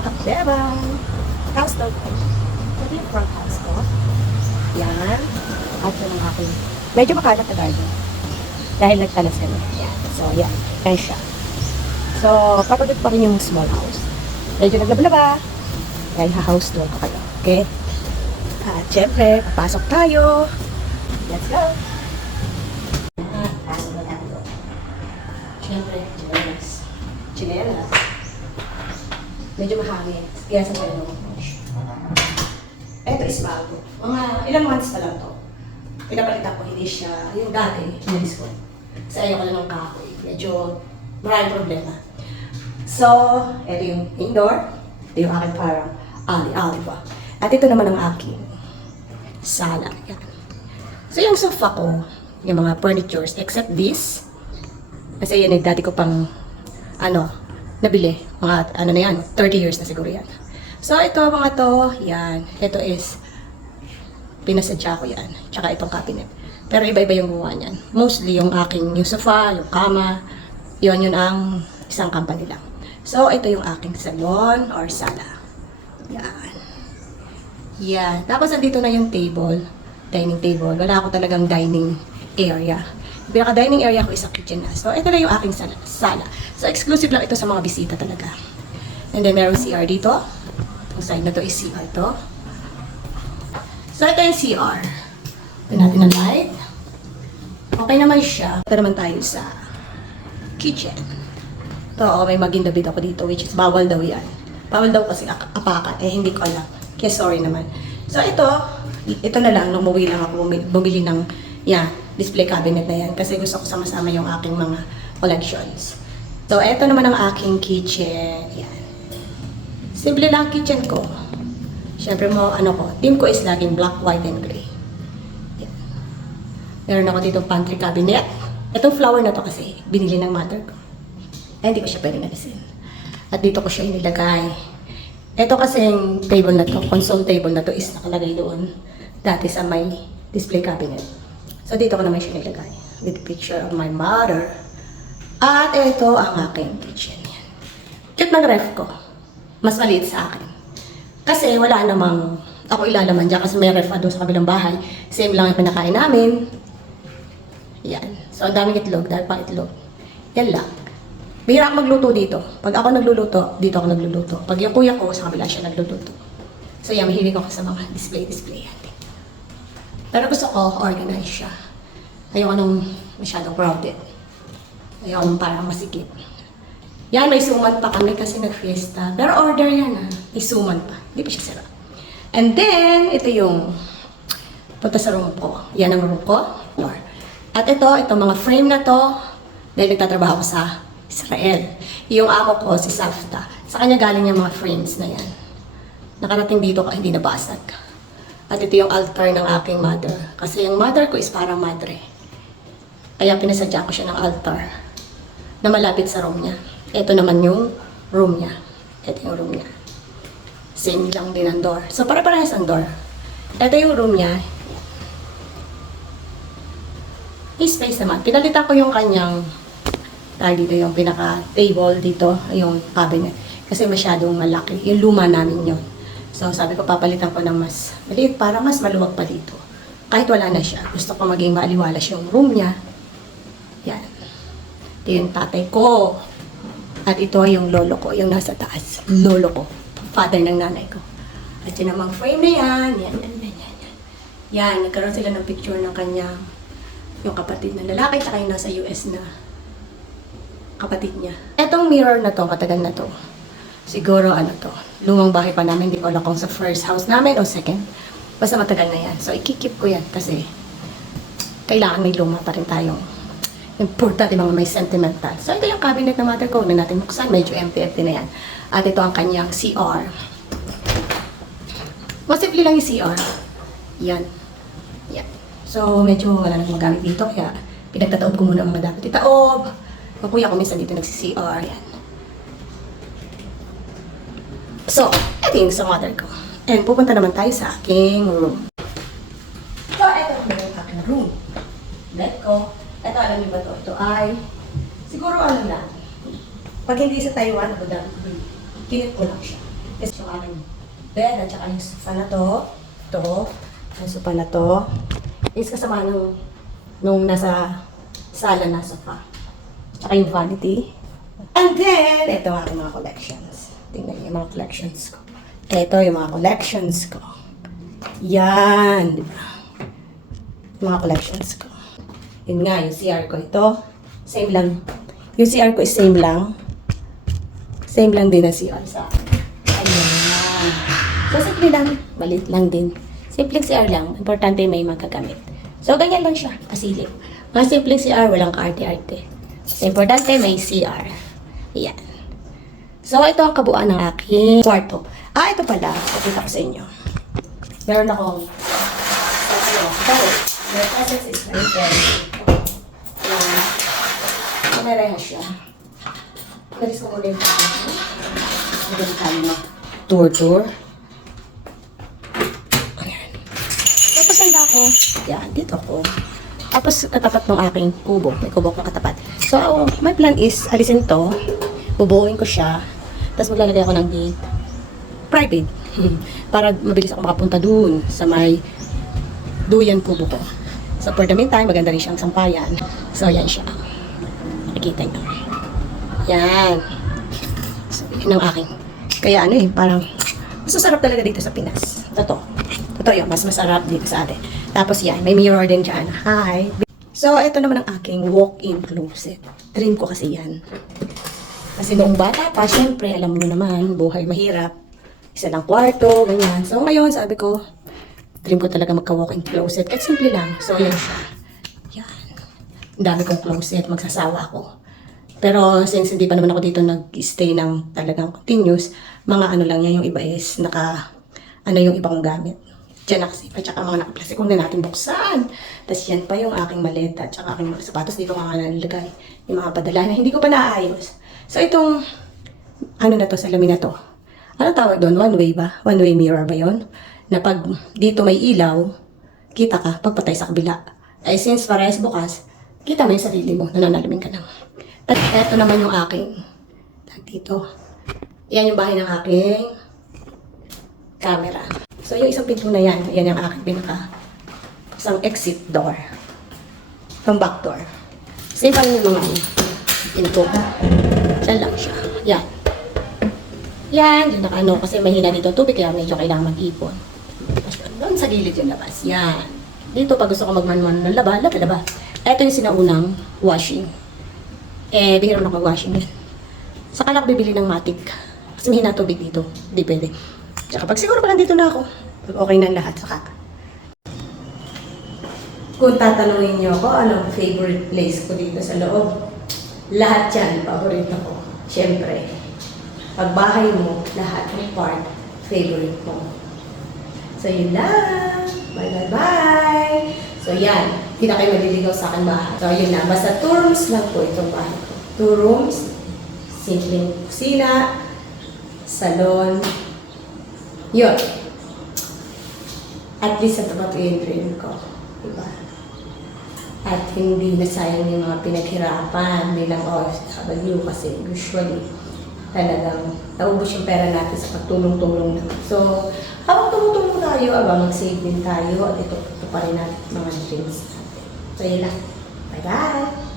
mga kapdeba. House daw ko. Ito yung front house ko. Yan. At yun ang aking. Medyo makalat na garden. Dahil nagtalas kami. Yan. So, yan. Yan siya. So, papagod pa rin yung small house. Medyo naglablaba. Dahil ha-house tour ko kayo. Okay? At syempre, papasok tayo. Let's go! Pasok na tayo. Syempre, chinelas. Chinelas. Medyo mahangin. Kaya sa tayo ng ito is bago. Mga ilang months na lang to. Pinapalitan ko, hindi siya, yung dati, inalis ko. Kasi ayaw ko lang ng kahoy. Medyo maraming problema. So, ito yung indoor. Ito yung aking parang ali-ali ba. At ito naman ang aking sala. Yan. So, yung sofa ko, yung mga furnitures, except this. Kasi yan, dati ko pang, nabili. Mga, na yan, 30 years na siguro yan. So, ito mga to, yan. Ito is, pinasadya ko yan. Tsaka itong cabinet. Pero iba-iba yung gumawa niyan. Mostly yung aking, yung sofa, yung kama, yun ang isang company lang. So, ito yung aking salon or sala. Yan. Yan. Tapos, andito na yung table. Dining table. Wala ako talagang dining area. Yung pinaka-dining area ko is a kitchen na. So, ito na yung aking sala. So, exclusive lang ito sa mga bisita talaga. And then, meron CR dito. Itong side na to is CR to. So, ito yung CR. Ito natin ang light. Okay naman siya. Ito naman tayo sa kitchen. Ito, may magindabid ako dito, which is bawal daw yan. Bawal daw kasi apakan. Hindi ko alam. Kaya sorry naman. So, ito na lang. Nung umuwi lang ako, bumili ng display cabinet na yan. Kasi gusto ko sama-sama yung aking mga collections. So, ito naman ang aking kitchen. Yan. Simple lang ang kitchen ko. Siyempre team ko is laging black, white, and gray. Yan. Meron ako dito pantry cabinet. Itong flower na to kasi, binili ng mother ko. Hindi ko siya pwedeng alisin. At dito ko siya inilagay. Ito kasing table na to, console table na to is nakalagay doon. Dati sa may display cabinet. So dito ko naman siya nilagay. With a picture of my mother. At ito ang aking kitchen. Yan. Cute ng ref ko. Mas maliit sa akin. Kasi wala namang ako ilalaman dyan kasi may ref doon sa kabilang bahay. Same lang yung pinakain namin. Yan. So, ang daming itlog. Dahil pang itlog. Yan lang. Bihira ako magluto dito. Pag ako nagluluto, dito ako nagluluto. Pag yung kuya ko, sa kabila siya nagluluto. So, yan. Mahilig ako sa mga display. Pero gusto ko, organize siya. Ayoko nung masyadong crowded. Ayoko nung parang masikip. Yan, may suman pa kami kasi nag-fiesta. Pero order yan may suman pa. Hindi pa siya sira. And then, ito yung punta sa room ko. Yan ang room ko. Floor. At itong mga frame na to, dahil nagtatrabaho ko sa Israel. Yung amo ko, si Safta. Sa kanya galing yung mga frames na yan. Nakarating dito ka, hindi nabasag. At ito yung altar ng aking mother. Kasi yung mother ko is parang madre. Kaya pinasadya ko siya ng altar na malapit sa room niya. Ito naman yung room niya. Ito yung room niya. Same lang din ang door. So, para-parehas ang door. Ito yung room niya. May space naman. Pinalitan ko yung kanyang dito yung pinaka-table dito, yung cabinet. Kasi masyadong malaki. Yung luma namin yun. So, sabi ko, papalitan ko ng mas maliit para mas maluwag pa dito. Kahit wala na siya. Gusto ko maging maaliwalas yung room niya. Yan. Ito yung tatay ko. At ito yung lolo ko, yung nasa taas. Lolo ko. Father ng nanay ko. At yun namang frame na yan. Yan. Yan. Nagkaroon sila ng picture ng kanyang yung kapatid na lalaki tsaka yung nasa US na kapatid niya. Etong mirror na to, matagal na to. Siguro lumang bahay pa namin. Hindi ko alam kung sa first house namin o second. Basta matagal na yan. So, ikikip ko yan kasi kailangan may luma pa rin tayong importante mga may sentimental. So, ito yung cabinet na mother ko. Huwag na natin buksan. Medyo empty na yan. At ito ang kanyang CR. Possibly lang yung CR. Yan. Yan. So, medyo wala nang magamit dito. Kaya, pinagtataob ko muna mga dapat itaob. Ang kuya ko minsan dito nagsi-CR. Yan. So, ito yung sa mother ko. And pupunta naman tayo sa aking room. So, ito naman yung aking room. Let go. Ito, alam niyo ba ito? Ito ay, siguro lang. Pag hindi sa Taiwan, kinit ko lang siya. Is yung aking bed at saka yung sofa na to. Ito. Yung sofa na to. Is kasama nung nasa sala na sofa. Tsaka yung vanity. And then, ito ang aking mga collections. Tingnan niyo yung mga collections ko. Ito yung mga collections ko. Yan. Diba? Yung mga collections ko. Yun nga, yung CR ko. Ito, same lang. Yung CR ko is same lang. Same lang din ang CR sa akin. Ayan. So, simple lang. Malit lang din. Simple CR lang. Importante may magagamit. So, ganyan lang siya. Kasilip. Mga simple CR, walang kaarte-arte. Importante may CR. Yan. So, ito ang kabuuan ng aking kwarto. Ito pala. Pakita ko sa inyo. Meron akong my presence is very very. Yan. Panareha siya. Nalis ko muna yung tour. Ayan. Tapos handa ako. Yan, dito ako. Tapos katapat ng aking kubo. May kubo akong katapat. So, my plan is alisin to. Bubuuin ko siya. Tapos maglalagay ako ng gate. Private. Para mabilis ako makapunta dun sa may duyan kubo ko. So, for the meantime, maganda rin siyang sampayan. So, yan siya. Nakikita nyo. Yan. So, yun ang aking. Kaya parang mas masarap talaga dito sa Pinas. Totoo yun, mas masarap dito sa atin. Tapos yan, may mirror din dyan. Hi! So, ito naman ang aking walk-in closet. Dream ko kasi yan. Kasi noong bata pa, syempre, alam mo naman, buhay mahirap. Isa lang kwarto, ganyan. So, ngayon, sabi ko, dream ko talaga magka-walk-in closet. Kahit simple lang. So, yan siya. Yan. Ang dami kong closet. Magsasawa ako. Pero, since hindi pa naman ako dito nag-stay ng talagang continuous, mga ano lang yan, yung iba is yung iba kong gamit. Diyan na kasi. At saka mga nakaplastic. Kung na natin buksan. Tapos yan pa yung aking maleta. At saka aking mga sapatos. Dito ka nga nalagay. Yung mga padala na hindi ko pa naayos. So, itong, na to, salamin na to. Ano tawag doon? One way ba? One way mirror ba yun? Na pag dito may ilaw, kita ka, pagpatay sa kabila. Ay since parehas bukas, kita mo yung sarili mo, nananalamin ka lang. At eto naman yung aking, dito. Yan yung bahay ng aking camera. So yung isang pinto na yan yung aking isang exit door. Yung back door. Same pa rin yung mga pinto. Diyan lang siya. Yan. Yan, kasi mahina dito ang tubig, kaya medyo kailangan mag-ipon. Doon sa gilid yung labas. Yan. Dito, pag gusto ko magmanuan ng laba. Ito yung sinaunang washing. Bihira na mag-washing yan. Saka lang bibili ng matic. Kasi mahina tubig dito. Hindi pwede. Tsaka pag siguro pa nandito na ako, pag okay na lahat, saka. Kung tatanungin niyo ako, anong favorite place ko dito sa loob? Lahat yan, paborito ko. Siyempre. Pag bahay mo, lahat ng part, favorite mo. So, yun lang. Bye. So, yan. Hindi na kayo maliligaw sa akin bahay. So, yun lang. Basta 2 rooms lang po itong bahay ko. 2 rooms, simpleng kusina, salon. Yun. At least sa tapat yung dream ko. Diba? At hindi nasayang yung mga pinaghirapan bilang OFW kasi usually talagang naubos yung pera natin sa pagtulong-tulong lang. So, habang tumutulong tayo, mag-save din tayo at ito pa rin natin mga dreams natin. So, yun lang. Bye-bye!